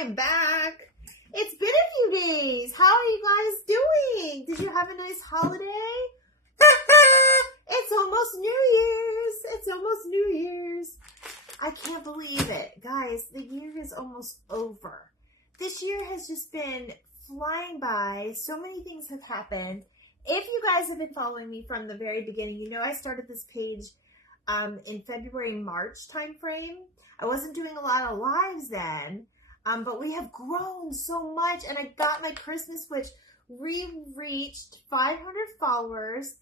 I'm back. It's been a few days. How are you guys doing? Did you have a nice holiday? It's almost New Year's. It's almost New Year's. I can't believe it. Guys, the year is almost over. This year has just been flying by. So many things have happened. If you guys have been following me from the very beginning, you know I started this page in February, March timeframe. I wasn't doing a lot of lives then, but we have grown so much, and I got my Christmas Witch. We reached 500 followers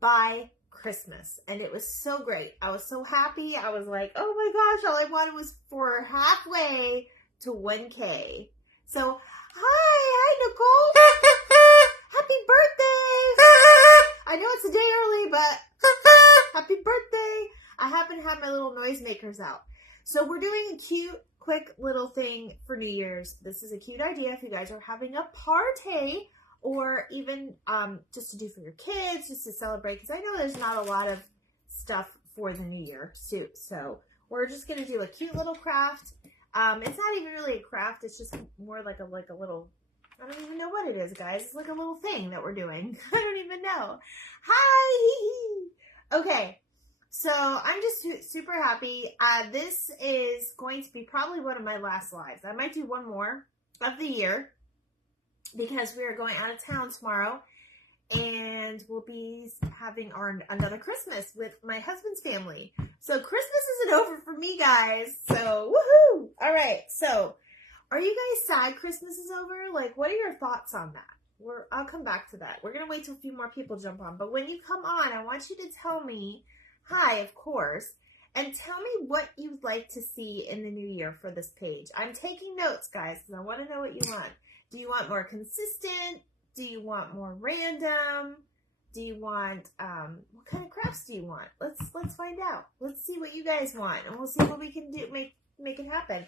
by Christmas, and it was so great. I was so happy. I was like, oh my gosh, all I wanted was for halfway to 1K. So, hi Nicole. Happy birthday. I know it's a day early, but happy birthday. I happen to have my little noisemakers out. So we're doing a cute, quick little thing for New Year's. This is a cute idea if you guys are having a party, or even just to do for your kids, just to celebrate, because I know there's not a lot of stuff for the New Year suit. So we're just going to do a cute little craft. It's not even really a craft. It's just more like a little, I don't even know what it is, guys. It's like a little thing that we're doing. I don't even know. Hi! Okay, so I'm just super happy. This is going to be probably one of my last lives. I might do one more of the year, because we are going out of town tomorrow, and we'll be having another Christmas with my husband's family. So Christmas isn't over for me, guys. So woohoo! All right. So are you guys sad Christmas is over? Like, what are your thoughts on that? I'll come back to that. We're gonna wait till a few more people jump on. But when you come on, I want you to tell me hi, of course, and tell me what you'd like to see in the new year for this page. I'm taking notes, guys, because I want to know what you want. Do you want more consistent? Do you want more random? Do you want, what kind of crafts do you want? Let's find out. Let's see what you guys want, and we'll see what we can do, make it happen.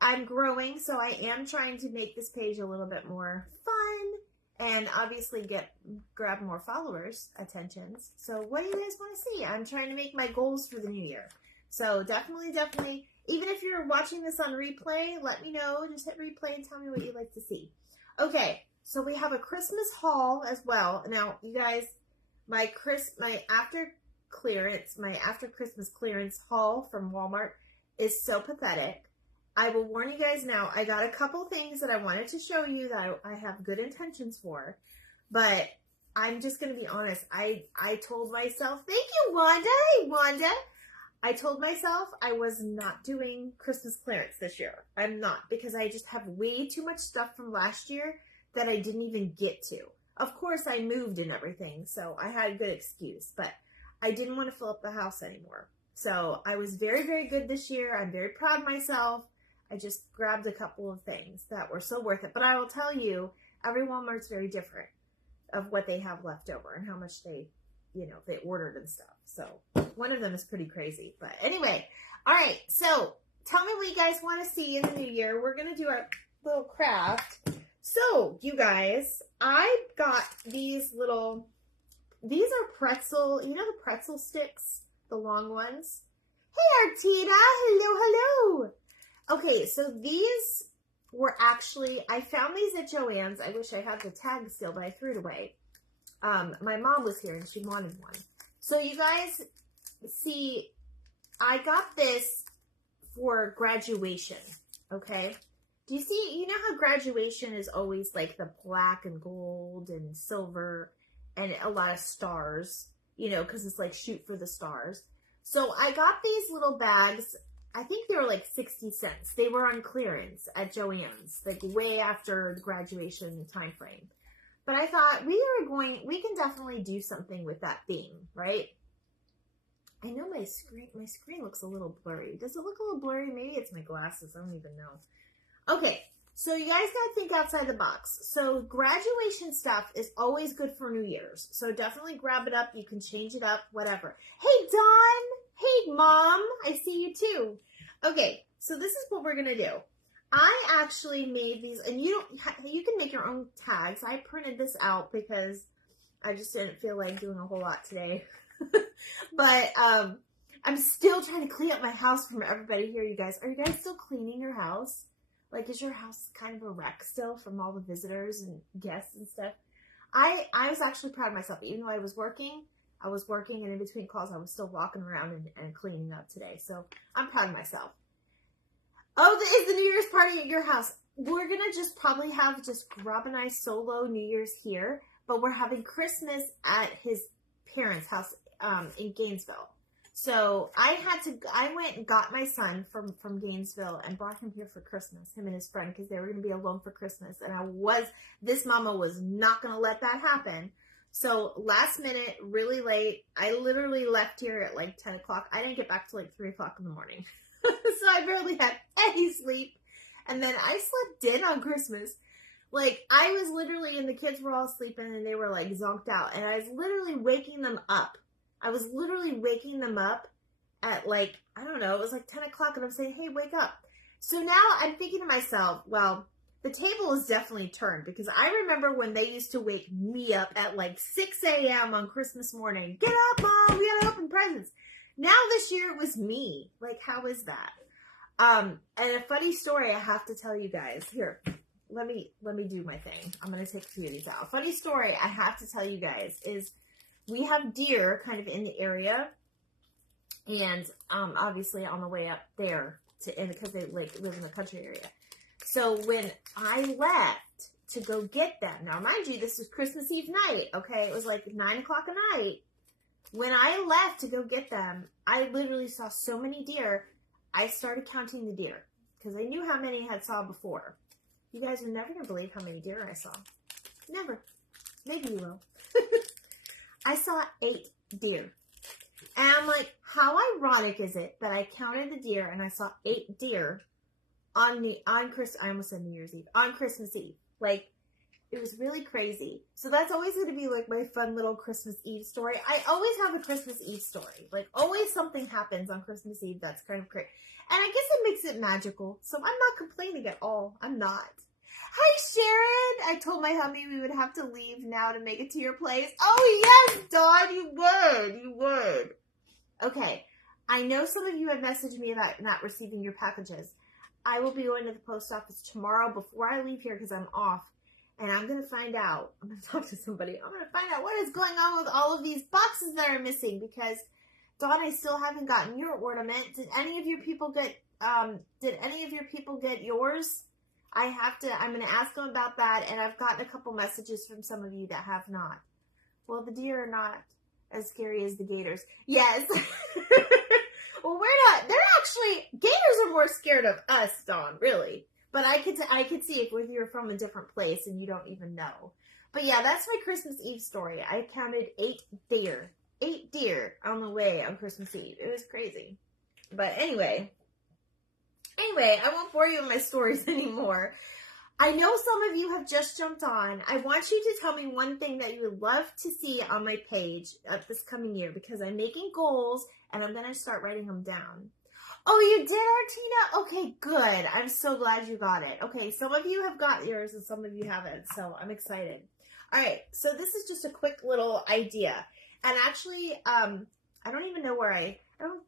I'm growing, so I am trying to make this page a little bit more fun, and obviously grab more followers' attentions. So what do you guys want to see? I'm trying to make my goals for the new year. So definitely, even if you're watching this on replay, let me know. Just hit replay and tell me what you'd like to see. Okay, so we have a Christmas haul as well. Now, you guys, my after Christmas clearance haul from Walmart is so pathetic. I will warn you guys now, I got a couple things that I wanted to show you that I have good intentions for, but I'm just going to be honest. I told myself, thank you, Wanda. Hey, Wanda. I told myself I was not doing Christmas clearance this year. I'm not, because I just have way too much stuff from last year that I didn't even get to. Of course, I moved and everything, so I had a good excuse, but I didn't want to fill up the house anymore. So I was very, very good this year. I'm very proud of myself. I just grabbed a couple of things that were so worth it. But I will tell you, every Walmart's very different of what they have left over and how much they ordered and stuff. So one of them is pretty crazy. But anyway, all right. So tell me what you guys want to see in the new year. We're going to do our little craft. So you guys, I got these are pretzel, the pretzel sticks, the long ones. Hey, Artina. Hello. Okay, so these were actually, I found these at Joann's. I wish I had the tag still, but I threw it away. My mom was here and she wanted one. So you guys see, I got this for graduation, okay? Do you see, you know how graduation is always like the black and gold and silver and a lot of stars, because it's like shoot for the stars. So I got these little bags. I think they were like 60 cents. They were on clearance at Joann's, like way after the graduation time frame. But I thought we can definitely do something with that theme, right? I know my screen looks a little blurry. Does it look a little blurry? Maybe it's my glasses. I don't even know. Okay, so you guys gotta think outside the box. So graduation stuff is always good for New Year's. So definitely grab it up. You can change it up, whatever. Hey, Dawn. Hey, Mom. I see you too. Okay, so this is what we're gonna do. I actually made these, and you can make your own tags. I printed this out because I just didn't feel like doing a whole lot today. But I'm still trying to clean up my house from everybody here, you guys. Are you guys still cleaning your house? Like, is your house kind of a wreck still from all the visitors and guests and stuff? I was actually proud of myself. Even though I was working, and in between calls, I was still walking around and cleaning up today. So I'm proud of myself. Oh, is the New Year's party at your house? We're going to just probably have just Rob and I solo New Year's here, but we're having Christmas at his parents' house in Gainesville. So I went and got my son from Gainesville and brought him here for Christmas, him and his friend, because they were going to be alone for Christmas. And this mama was not going to let that happen. So last minute, really late, I literally left here at like 10 o'clock. I didn't get back till like 3 o'clock in the morning. So I barely had any sleep. And then I slept in on Christmas. Like, I was literally, and the kids were all sleeping and they were like zonked out. And I was literally waking them up. At like, I don't know, it was like 10 o'clock and I'm saying, hey, wake up. So now I'm thinking to myself, well, the table is definitely turned, because I remember when they used to wake me up at like 6 a.m. on Christmas morning. Get up, Mom, we gotta open presents. Now this year it was me. Like, how is that? And a funny story I have to tell you guys. Here, let me do my thing. I'm gonna take a few of these out. A funny story I have to tell you guys is we have deer kind of in the area, and obviously on the way up there because they live in the country area. So when I left to go get them, now mind you, this was Christmas Eve night. Okay, it was like 9 o'clock at night. When I left to go get them, I literally saw so many deer. I started counting the deer because I knew how many I had saw before. You guys are never going to believe how many deer I saw. Never. Maybe you will. I saw 8 deer. And I'm like, how ironic is it that I counted the deer and I saw 8 deer I almost said New Year's Eve, on Christmas Eve. Like, it was really crazy. So that's always going to be like my fun little Christmas Eve story. I always have a Christmas Eve story. Like, always something happens on Christmas Eve that's kind of crazy. And I guess it makes it magical. So I'm not complaining at all. I'm not. Hi, Sharon. I told my hubby we would have to leave now to make it to your place. Oh, yes, Dawn, you would. You would. Okay. I know some of you have messaged me about not receiving your packages. I will be going to the post office tomorrow before I leave here because I'm off. And I'm going to find out. I'm going to talk to somebody. I'm going to find out what is going on with all of these boxes that are missing. Because, Dawn, I still haven't gotten your ornament. Did any of your people get yours? I'm going to ask them about that. And I've gotten a couple messages from some of you that have not. Well, the deer are not as scary as the gators. Yes. Well, we're not. Gators are more scared of us, Dawn, really. But I could see if you're from a different place and you don't even know. But yeah, that's my Christmas Eve story. I counted 8 deer. 8 deer on the way on Christmas Eve. It was crazy. But anyway, I won't bore you with my stories anymore. I know some of you have just jumped on. I want you to tell me one thing that you would love to see on my page this coming year, because I'm making goals and I'm going to start writing them down. Oh, you did, Artina? Okay, good. I'm so glad you got it. Okay, some of you have got yours and some of you haven't, so I'm excited. All right, so this is just a quick little idea. And actually, I don't even know where I don't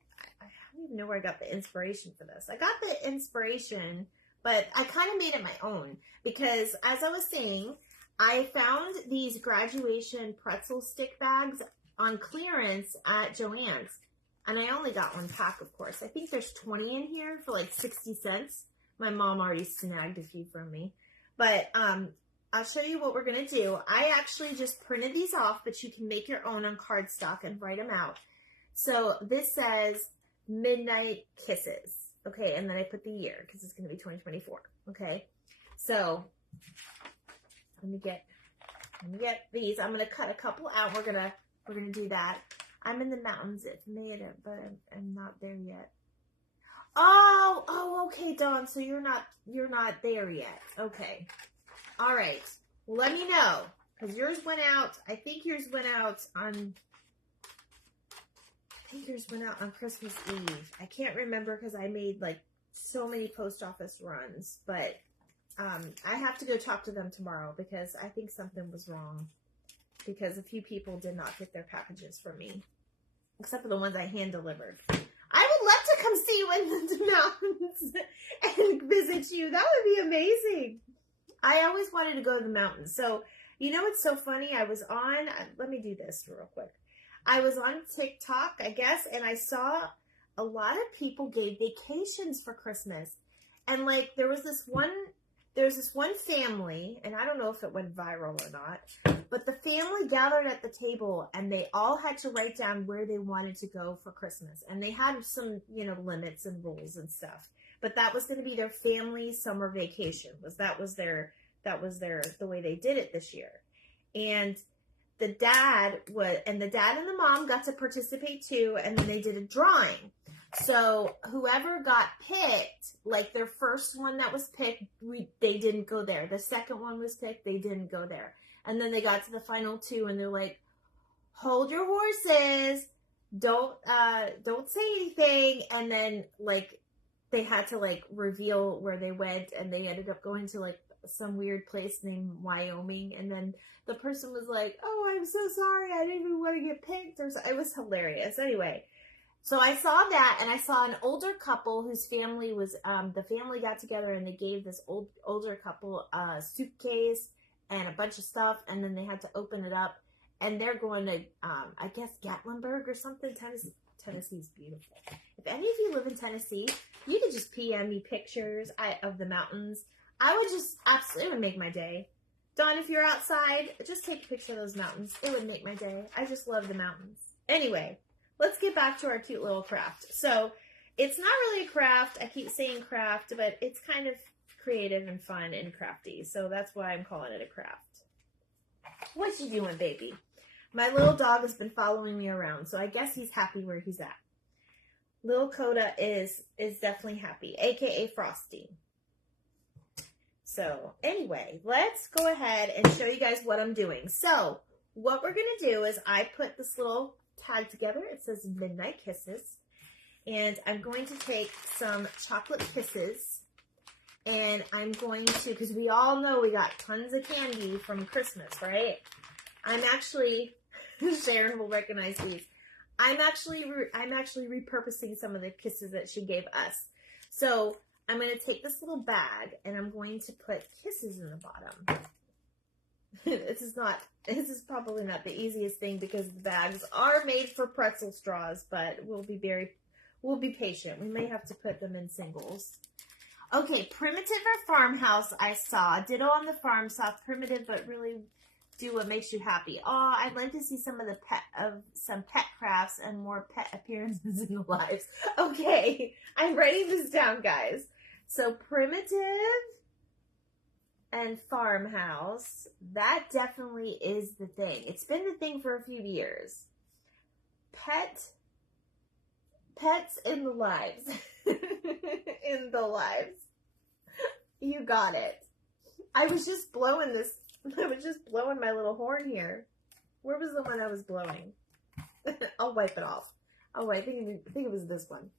even know where I got the inspiration for this. I got the inspiration, but I kind of made it my own because, as I was saying, I found these graduation pretzel stick bags on clearance at Joann's. And I only got 1 pack, of course. I think there's 20 in here for like 60 cents. My mom already snagged a few from me. But I'll show you what we're going to do. I actually just printed these off, but you can make your own on cardstock and write them out. So this says Midnight Kisses. Okay, and then I put the year because it's going to be 2024. Okay, so let me get these. I'm going to cut a couple out. We're gonna do that. I'm in the mountains. It's made it, but I'm not there yet. Oh, okay, Dawn. So you're not there yet. Okay. All right. Let me know because yours went out. I think yours went out on Christmas Eve. I can't remember because I made like so many post office runs, but I have to go talk to them tomorrow because I think something was wrong. Because a few people did not get their packages from me. Except for the ones I hand delivered. to come see you in the mountains and visit you. That would be amazing. I always wanted to go to the mountains. So, you know what's so funny? I was on, let me do this real quick. I was on TikTok, I guess, and I saw a lot of people gave vacations for Christmas. And like, there's this one family, and I don't know if it went viral or not, but the family gathered at the table and they all had to write down where they wanted to go for Christmas. And they had some, limits and rules and stuff. But that was going to be their family summer vacation. The way they did it this year. And the dad and the mom got to participate too, and then they did a drawing. So whoever got picked, like their first one that was picked, they didn't go there. The second one was picked, they didn't go there. And then they got to the final two, and they're like, "Hold your horses, don't say anything." And then like they had to like reveal where they went, and they ended up going to like some weird place named Wyoming. And then the person was like, "Oh, I'm so sorry, I didn't even want to get picked." Or so. It was hilarious. Anyway. So I saw that, and I saw an older couple whose family was, the family got together and they gave this older couple a suitcase and a bunch of stuff, and then they had to open it up, and they're going to, I guess, Gatlinburg or something. Tennessee's beautiful. If any of you live in Tennessee, you could just PM me pictures of the mountains. I would just, absolutely, it would make my day. Dawn, if you're outside, just take a picture of those mountains. It would make my day. I just love the mountains. Anyway. Let's get back to our cute little craft. So it's not really a craft. I keep saying craft, but it's kind of creative and fun and crafty. So that's why I'm calling it a craft. What you doing, baby? My little dog has been following me around, so I guess he's happy where he's at. Little Coda is definitely happy, aka Frosty. So anyway, let's go ahead and show you guys what I'm doing. So what we're going to do is I put this little tag together. It says Midnight Kisses, and I'm going to take some chocolate kisses, and I'm going to, because we all know we got tons of candy from Christmas, right? I'm actually Sharon will recognize these. I'm actually repurposing some of the kisses that she gave us. So I'm going to take this little bag and I'm going to put kisses in the bottom. This is probably not the easiest thing because the bags are made for pretzel straws, but we'll be patient. We may have to put them in singles. Okay, Primitive or Farmhouse I saw. Ditto on the farm, saw Primitive, but really do what makes you happy. Oh, I'd like to see some pet crafts and more pet appearances in the lives. Okay, I'm writing this down, guys. So Primitive and Farmhouse, that definitely is the thing. It's been the thing for a few years. Pets in the lives. In the lives. You got it. I was just blowing my little horn here. Where was the one I was blowing? I'll wipe it off. Oh, I think it was this one.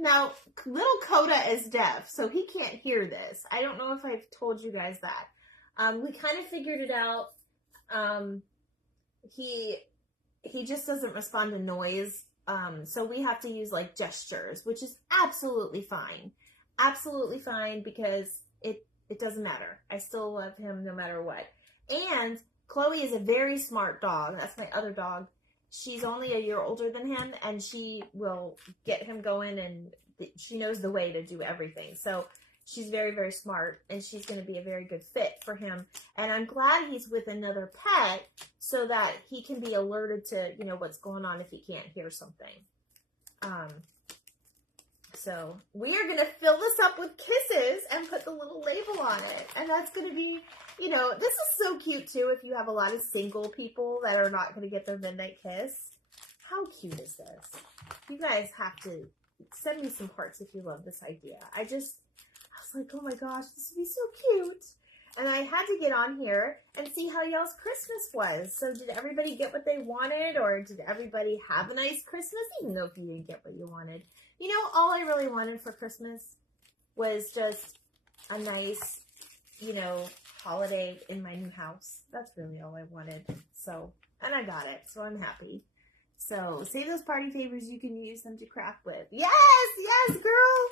Now, little Coda is deaf, so he can't hear this. I don't know if I've told you guys that. We kind of figured it out. He just doesn't respond to noise. So we have to use like gestures, which is absolutely fine. Absolutely fine because it doesn't matter. I still love him no matter what. And Chloe is a very smart dog. That's my other dog. She's only a year older than him, and she will get him going, and she knows the way to do everything. So she's very, very smart, and she's going to be a very good fit for him. And I'm glad he's with another pet so that he can be alerted to, what's going on if he can't hear something. So we are going to fill this up with kisses and put the little label on it. And that's going to be, this is so cute too if you have a lot of single people that are not going to get their midnight kiss. How cute is this? You guys have to send me some hearts if you love this idea. I was like, oh my gosh, this would be so cute. And I had to get on here and see how y'all's Christmas was. So did everybody get what they wanted, or did everybody have a nice Christmas, even though if you didn't get what you wanted? All I really wanted for Christmas was just a nice, holiday in my new house. That's really all I wanted. So, and I got it, so I'm happy. So save those party favors. You can use them to craft with. Yes, girl.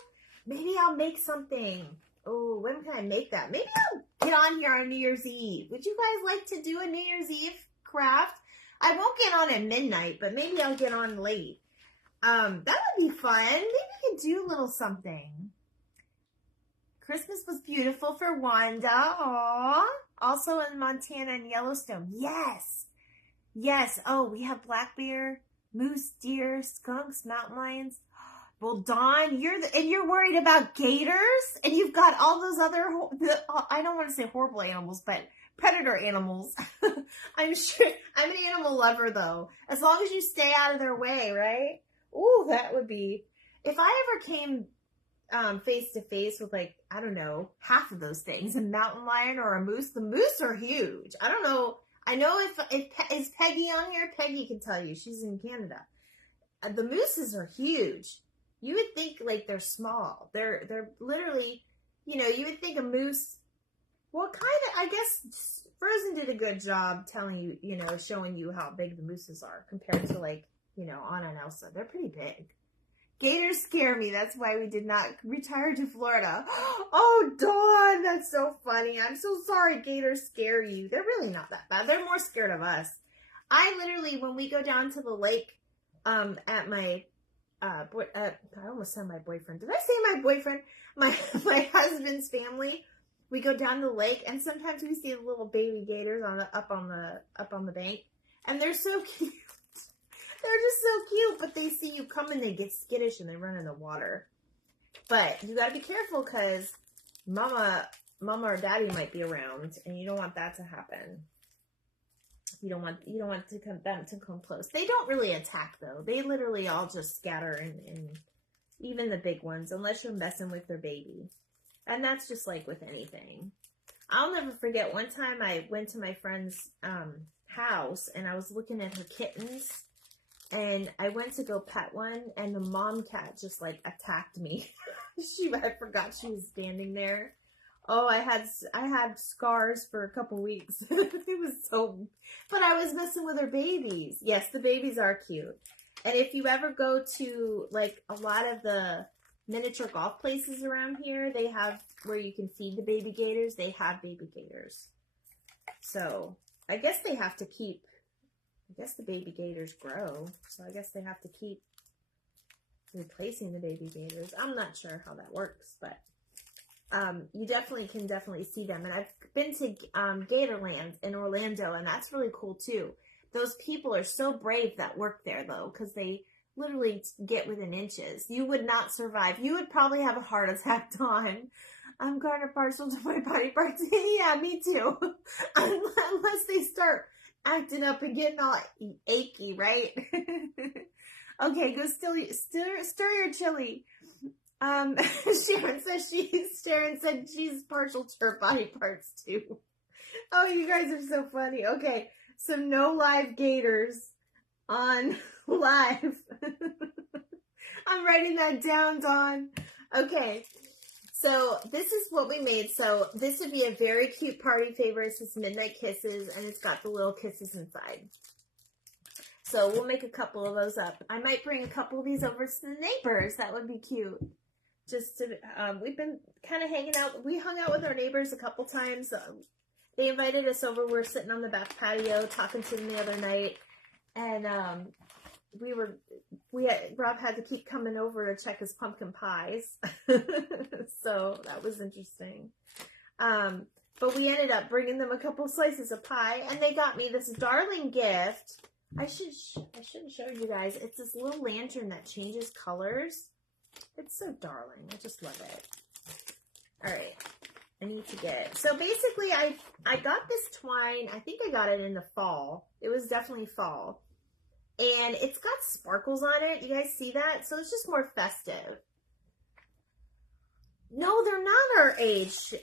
Maybe I'll make something. Oh, when can I make that? Maybe I'll get on here on New Year's Eve. Would you guys like to do a New Year's Eve craft? I won't get on at midnight, but maybe I'll get on late. That would be fun. Maybe we could do a little something. Christmas was beautiful for Wanda. Aww. Also in Montana and Yellowstone. Yes. Oh, we have black bear, moose, deer, skunks, mountain lions. Well, Dawn, you're worried about gators, and you've got all those other, I don't want to say horrible animals, but predator animals. I'm sure, I'm an animal lover though. As long as you stay out of their way, right? Ooh, that would be, if I ever came face to face with, like, I don't know, half of those things, a mountain lion or a moose. The moose are huge. I don't know. I know if is Peggy on here? Peggy can tell you. She's in Canada. The mooses are huge. You would think like they're small. They're literally, you know, you would think a moose. Well, kind of. I guess Frozen did a good job telling you, you know, showing you how big the mooses are compared to, like, you know, Anna and Elsa. They're pretty big. Gators scare me. That's why we did not retire to Florida. Oh, Dawn, that's so funny. I'm so sorry gators scare you. They're really not that bad. They're more scared of us. I literally, when we go down to the lake, at my, I almost said my boyfriend. Did I say my boyfriend? My husband's family. We go down to the lake, and sometimes we see little baby gators up on the bank, and they're so cute. They're just so cute, but they see you coming, they get skittish, and they run in the water. But you gotta be careful, because mama or daddy might be around, and you don't want that to happen. You don't want them to come close. They don't really attack, though. They literally all just scatter, and even the big ones, unless you're messing with their baby. And that's just like with anything. I'll never forget, one time I went to my friend's house, and I was looking at her kittens. And I went to go pet one, and the mom cat just, like, attacked me. I forgot she was standing there. Oh, I had scars for a couple weeks. It was so, but I was messing with her babies. Yes, the babies are cute. And if you ever go to, like, a lot of the miniature golf places around here, they have where you can feed the baby gators. They have baby gators. So I guess they have to keep, I guess the baby gators grow, so I guess they have to keep replacing the baby gators. I'm not sure how that works, but you can definitely see them. And I've been to Gatorland in Orlando, and that's really cool too. Those people are so brave that work there, though, because they literally get within inches. You would not survive. You would probably have a heart attack, Dawn. I'm kind of partial to my body parts. Yeah, me too. Unless they start acting up and getting all achy, right? Okay, go stir your chili. Sharon said she's partial to her body parts too. Oh, you guys are so funny. Okay, so no live gators on live. I'm writing that down, Dawn. Okay. So this is what we made. So this would be a very cute party favorite. It's Midnight Kisses, and it's got the little kisses inside. So we'll make a couple of those up. I might bring a couple of these over to the neighbors. That would be cute. Just to, we've been kind of hanging out. We hung out with our neighbors a couple times. They invited us over. We were sitting on the back patio talking to them the other night, and Rob had to keep coming over to check his pumpkin pies. So that was interesting. But we ended up bringing them a couple slices of pie, and they got me this darling gift. I should show you guys. It's this little lantern that changes colors. It's so darling. I just love it. All right. I need to get it. So basically, I got this twine. I think I got it in the fall. It was definitely fall. And it's got sparkles on it. You guys see that? So it's just more festive. No, they're not our age,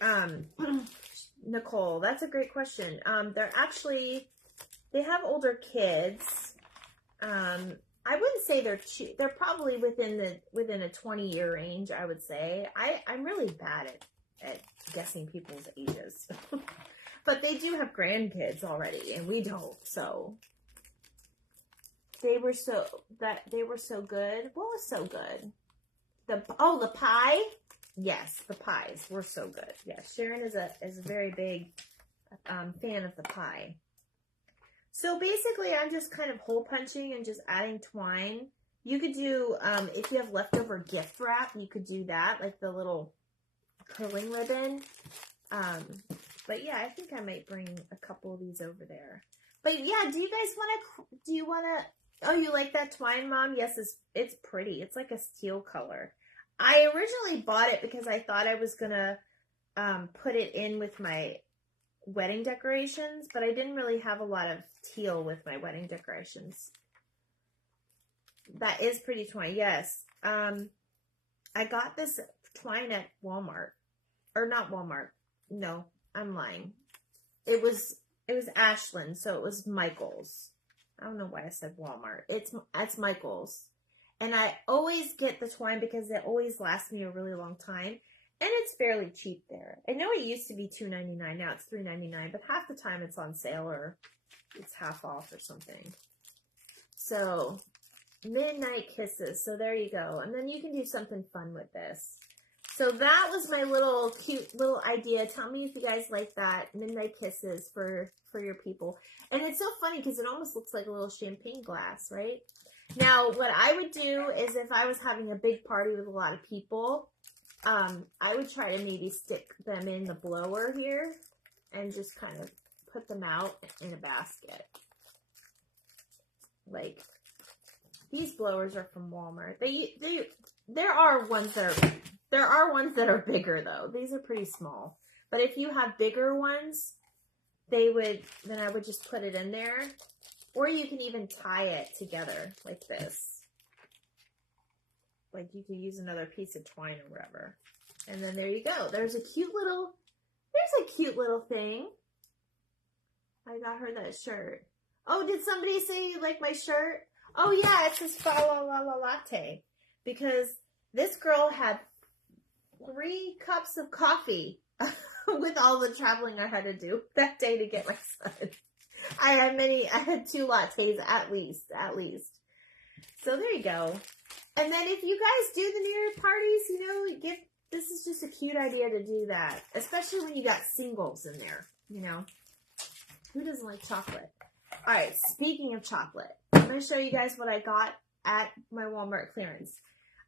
Nicole. That's a great question. They're actually, they have older kids. I wouldn't say they're probably within a 20-year range, I would say. I'm really bad at guessing people's ages. But they do have grandkids already, and we don't, so. They were so good. What was so good? The pie? Yes, the pies were so good. Yes, Sharon is a very big fan of the pie. So basically, I'm just kind of hole punching and just adding twine. You could do, if you have leftover gift wrap, you could do that, like the little curling ribbon. But yeah, I think I might bring a couple of these over there. But yeah, do you want to, oh, you like that twine, Mom? Yes, it's pretty. It's like a steel color. I originally bought it because I thought I was going to put it in with my wedding decorations, but I didn't really have a lot of teal with my wedding decorations. That is pretty twine, yes. I got this twine at Walmart. Or not Walmart. No, I'm lying. It was Ashland, so it was Michael's. I don't know why I said Walmart. It's Michael's. And I always get the twine because it always lasts me a really long time. And it's fairly cheap there. I know it used to be $2.99. Now it's $3.99. But half the time it's on sale or it's half off or something. So, Midnight Kisses. So there you go. And then you can do something fun with this. So that was my little cute little idea. Tell me if you guys like that. Midnight Kisses for your people. And it's so funny because it almost looks like a little champagne glass, right? Now, what I would do is if I was having a big party with a lot of people, I would try to maybe stick them in the blower here and just kind of put them out in a basket. Like, these blowers are from Walmart. There are ones that are bigger though. These are pretty small. But if you have bigger ones, then I would just put it in there. Or you can even tie it together like this. Like you could use another piece of twine or whatever. And then there you go. There's a cute little thing. I got her that shirt. Oh, did somebody say you like my shirt? Oh yeah, it says Fa La La La Latte. Because this girl had 3 cups of coffee with all the traveling I had to do that day to get my son. I had 2 lattes at least. So there you go. And then if you guys do the New Year parties, this is just a cute idea to do that. Especially when you got singles in there, Who doesn't like chocolate? All right, speaking of chocolate, I'm going to show you guys what I got at my Walmart clearance.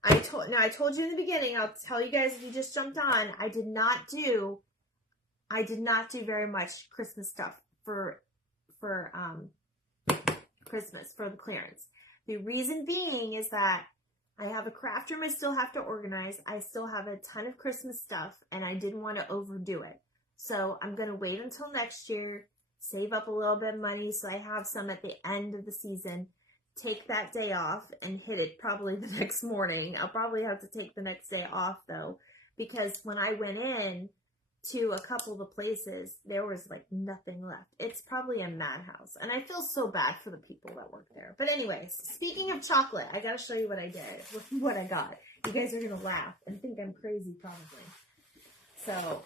I told you in the beginning, I'll tell you guys if you just jumped on, I did not do very much Christmas stuff for Christmas, for the clearance. The reason being is that I have a craft room I still have to organize. I still have a ton of Christmas stuff, and I didn't want to overdo it. So I'm going to wait until next year, save up a little bit of money so I have some at the end of the season, take that day off, and hit it probably the next morning. I'll probably have to take the next day off, though, because when I went in to a couple of the places, there was like nothing left. It's probably a madhouse, and I feel so bad for the people that work there. But anyways, speaking of chocolate, I gotta show you what I did, what I got. You guys are gonna laugh and think I'm crazy probably. So,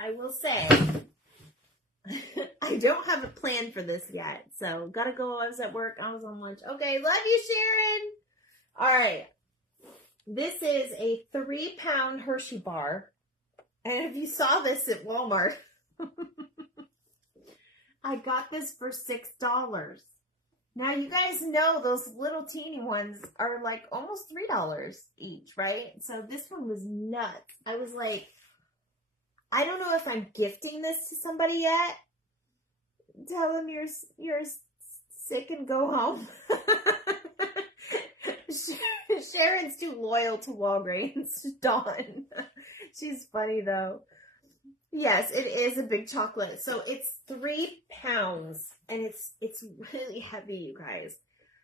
I will say, I don't have a plan for this yet. So, gotta go. I was at work. I was on lunch. Okay, love you, Sharon. All right. This is a 3-pound Hershey bar. And if you saw this at Walmart, I got this for $6. Now, you guys know those little teeny ones are like almost $3 each, right? So this one was nuts. I was like, I don't know if I'm gifting this to somebody yet. Tell them you're sick and go home. Sharon's too loyal to Walgreens. Dawn. She's funny though. Yes, it is a big chocolate. So it's 3 pounds and it's really heavy, you guys.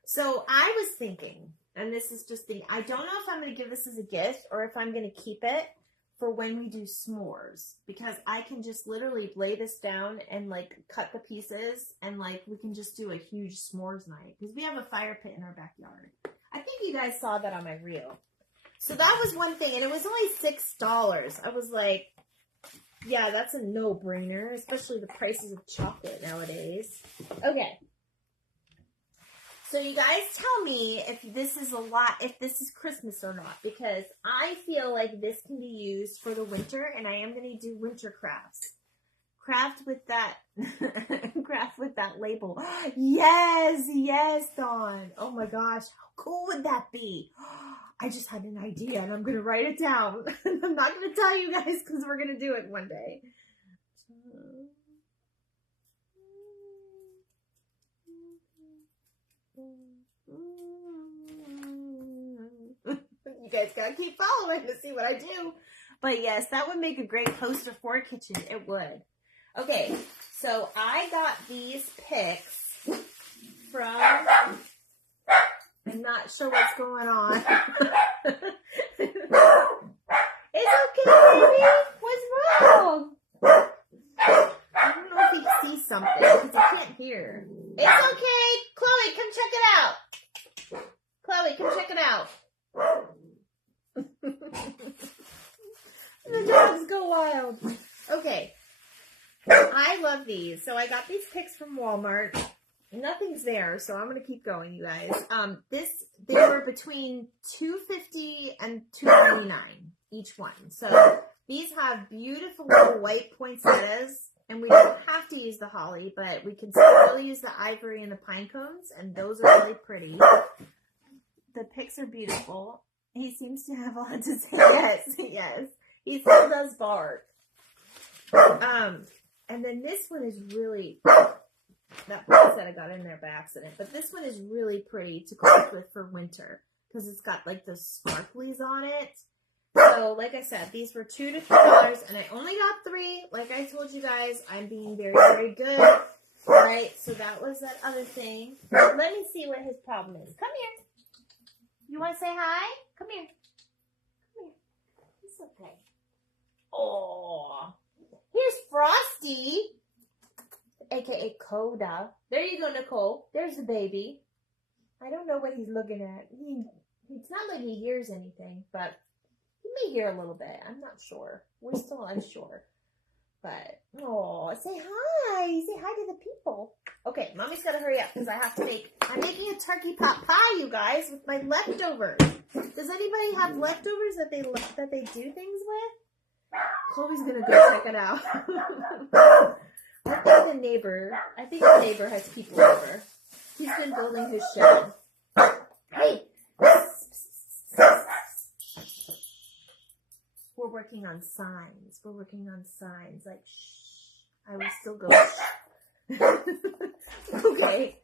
So I was thinking, and this is just I don't know if I'm going to give this as a gift or if I'm going to keep it for when we do s'mores, because I can just literally lay this down and like cut the pieces and like we can just do a huge s'mores night because we have a fire pit in our backyard. I think you guys saw that on my reel. So that was one thing, and it was only $6. I was like, Yeah, that's a no-brainer, especially the prices of chocolate nowadays. Okay. So you guys tell me if this is if this is Christmas or not, because I feel like this can be used for the winter, and I am going to do winter crafts. Craft with that label. Yes, Dawn. Oh my gosh, how cool would that be? I just had an idea, and I'm going to write it down. I'm not going to tell you guys because we're going to do it one day. You guys gotta keep following to see what I do. But yes, that would make a great poster for a kitchen. It would. Okay, so I got these picks from... I'm not sure what's going on. It's okay, baby. What's wrong? I don't know if he sees something because he can't hear. It's okay. Chloe, come check it out. Chloe, come check it out. The dogs go wild. Okay. I love these. So I got these picks from Walmart. Nothing's there, so I'm going to keep going, you guys. They were between $2.50 and $2.99 each one. So these have beautiful little white poinsettias, and we don't have to use the holly, but we can still use the ivory and the pine cones, and those are really pretty. The picks are beautiful. He seems to have a lot to say. Yes. He still does bark. And then this one is really... That poinsettia got in there by accident. But this one is really pretty to craft with for winter. Because it's got like the sparklies on it. So, like I said, these were $2 to $3. And I only got 3. Like I told you guys, I'm being very, very good. Right? So that was that other thing. Let me see what his problem is. Come here. You want to say hi? Come here. Come here. It's okay. Oh. Here's Frosty. AKA Coda. There you go, Nicole. There's the baby. I don't know what he's looking at. It's not like he hears anything, but he may hear a little bit. I'm not sure. We're still unsure. But, oh, say hi. Say hi to the people. Okay, Mommy's got to hurry up because I'm making a turkey pot pie, you guys, with my leftovers. Does anybody have leftovers that they do things with? Chloe's going to go check it out. I think the neighbor has people over. He's been building his shed. Hey! We're working on signs. Like, shh. I will still go, shh. Okay.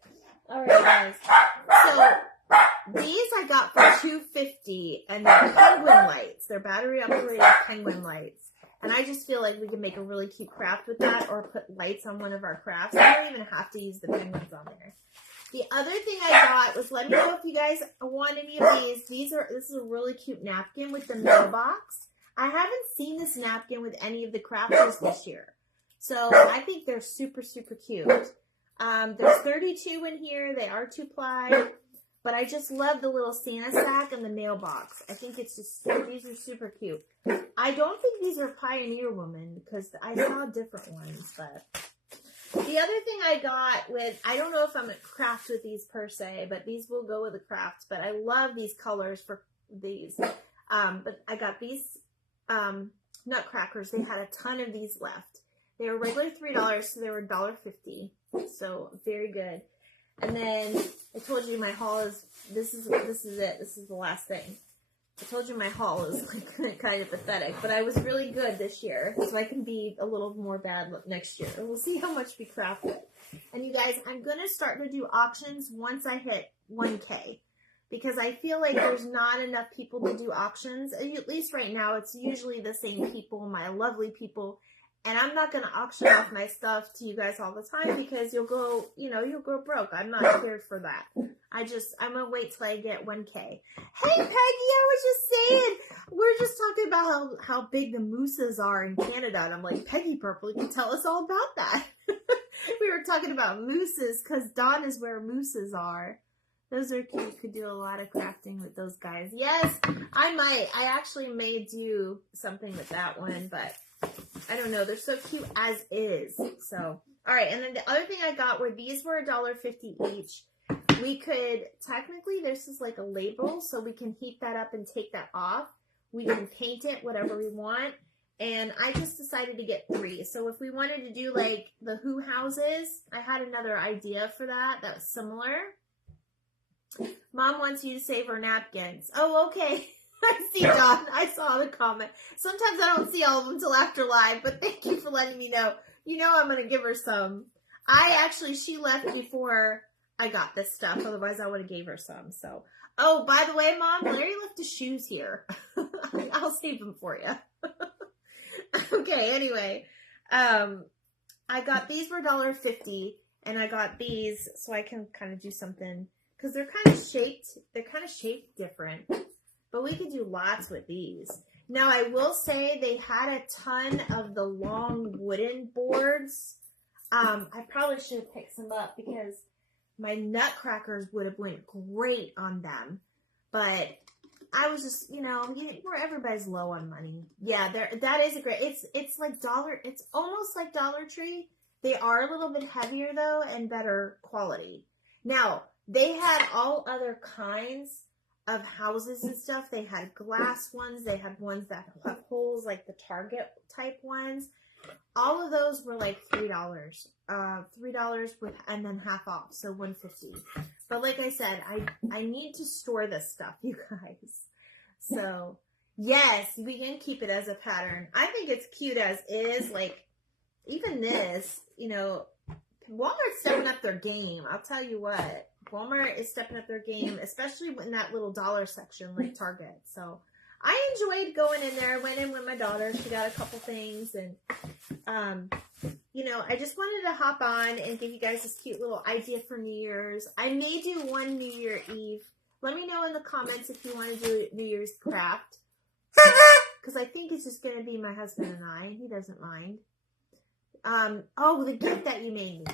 Alright, guys. So, these I got for $2.50, and they're penguin lights. They're battery-operated penguin lights. And I just feel like we can make a really cute craft with that or put lights on one of our crafts. I don't even have to use the penguins on there. The other thing I got was, let me know if you guys want any of these. This is a really cute napkin with the mailbox. I haven't seen this napkin with any of the crafters this year. So I think they're super, super cute. There's 32 in here. They are 2-ply. But I just love the little Santa sack and the mailbox. I think it's just, these are super cute. I don't think these are Pioneer Woman because I saw different ones, but the other thing I got I don't know if I'm going to craft with these per se, but these will go with the craft, but I love these colors for these. But I got these nutcrackers. They had a ton of these left. They were regularly $3, so they were $1.50. So very good. And then I told you my haul is, this is it. This is the last thing. I told you my haul is like kind of pathetic, but I was really good this year, so I can be a little more bad next year. We'll see how much we craft with. And you guys, I'm going to start to do auctions once I hit 1K, because I feel like there's not enough people to do auctions. At least right now, it's usually the same people, my lovely people. And I'm not going to auction off my stuff to you guys all the time because you'll go broke. I'm not here for that. I'm going to wait till I get 1K. Hey, Peggy, I was just saying, we're just talking about how big the mooses are in Canada. And I'm like, Peggy Purple, you can tell us all about that. We were talking about mooses because Dawn is where mooses are. Those are cute. Could do a lot of crafting with those guys. Yes, I might. I actually may do something with that one, but I don't know. They're so cute as is. So, all right. And then the other thing I got were these were $1.50 each. We could, technically, this is like a label, so we can heat that up and take that off. We can paint it whatever we want. And I just decided to get 3. So if we wanted to do like the Who houses, I had another idea for that. That's similar. Mom wants you to save her napkins. Oh, okay. I see, Don. I saw the comment. Sometimes I don't see all of them till after live, but thank you for letting me know. You know I'm going to give her some. She left before I got this stuff. Otherwise, I would have gave her some. So, oh, by the way, Mom, Larry left his shoes here. I'll save them for you. Okay, anyway. I got these were $1.50, and I got these so I can kind of do something. Because they're kind of shaped different. But we could do lots with these. Now, I will say they had a ton of the long wooden boards. I probably should have picked some up because my nutcrackers would have went great on them. But I was just, where everybody's low on money. Yeah, that is a great, it's like it's almost like Dollar Tree. They are a little bit heavier though and better quality. Now, they had all other kinds of houses and stuff. They had glass ones. They had ones that have holes, like the Target type ones. All of those were like $3. $3 with, and then half off, so $1.50. But like I said, I need to store this stuff, you guys. So yes, we can keep it as a pattern. I think it's cute as is. Like even this, Walmart's stepping up their game. I'll tell you what. Walmart is stepping up their game, especially in that little dollar section like Target. So I enjoyed going in there. I went in with my daughter. She got a couple things. And, I just wanted to hop on and give you guys this cute little idea for New Year's. I may do one New Year Eve. Let me know in the comments if you want to do New Year's craft. Because I think it's just going to be my husband and I. He doesn't mind. The gift that you made me.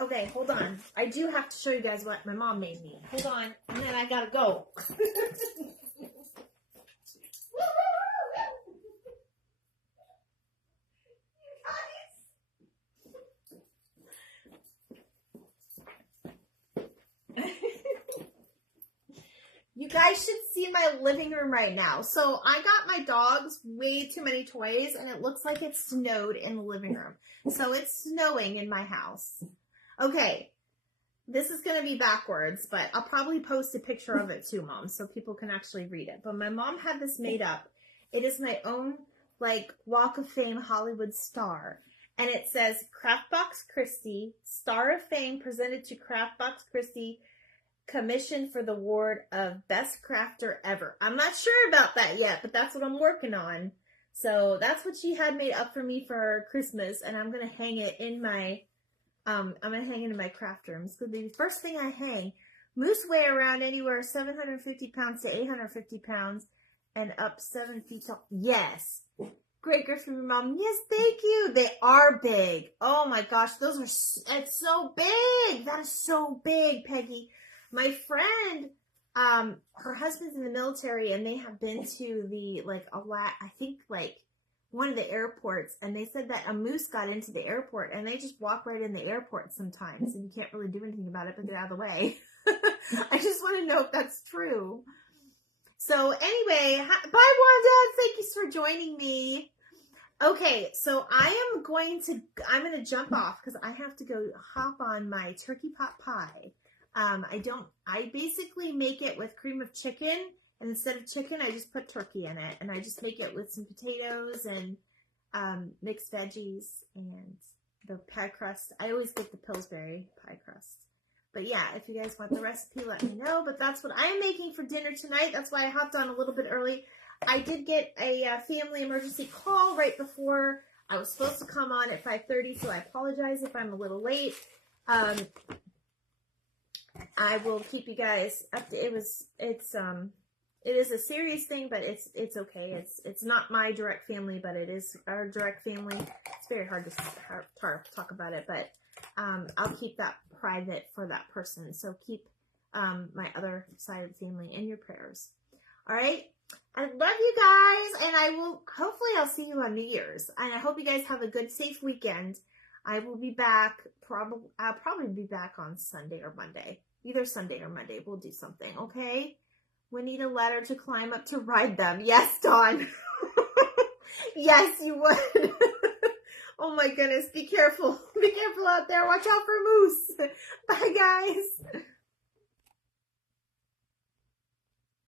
Okay, hold on. I do have to show you guys what my mom made me. Hold on, and then I gotta go. You guys should see my living room right now. So I got my dogs way too many toys, and it looks like it snowed in the living room. So it's snowing in my house. Okay, this is going to be backwards, but I'll probably post a picture of it too, Mom, so people can actually read it. But my mom had this made up. It is my own, Walk of Fame Hollywood star. And it says, Craftbox Christie, Star of Fame presented to Craftbox Christie, commissioned for the award of Best Crafter Ever. I'm not sure about that yet, but that's what I'm working on. So that's what she had made up for me for Christmas, and I'm going to hang it in my... I'm going to hang it in my craft room. It's going to be the first thing I hang. Moose weigh around anywhere 750 pounds to 850 pounds and up 7 feet tall. Yes. Great gift from your mom. Yes, thank you. They are big. Oh my gosh. It's so big. That is so big, Peggy. My friend, her husband's in the military and they have been to the, one of the airports, and they said that a moose got into the airport, and they just walk right in the airport sometimes, and you can't really do anything about it, but they're out of the way. I just want to know if that's true. So anyway, bye, Wanda. Thank you for joining me. Okay, so I'm going to jump off because I have to go hop on my turkey pot pie. I basically make it with cream of chicken. And instead of chicken, I just put turkey in it. And I just make it with some potatoes and mixed veggies and the pie crust. I always get the Pillsbury pie crust. But yeah, if you guys want the recipe, let me know. But that's what I'm making for dinner tonight. That's why I hopped on a little bit early. I did get a family emergency call right before I was supposed to come on at 5:30. So I apologize if I'm a little late. I will keep you guys up to, it is a serious thing, but it's okay. It's not my direct family, but it is our direct family. It's very hard to talk about it, but I'll keep that private for that person. So keep my other side of the family in your prayers. All right. I love you guys, and hopefully I'll see you on New Year's. And I hope you guys have a good, safe weekend. I will be back, I'll probably be back on Sunday or Monday. Either Sunday or Monday, we'll do something, okay? We need a ladder to climb up to ride them. Yes, Dawn. Yes, you would. Oh my goodness, be careful. Be careful out there. Watch out for moose. Bye, guys.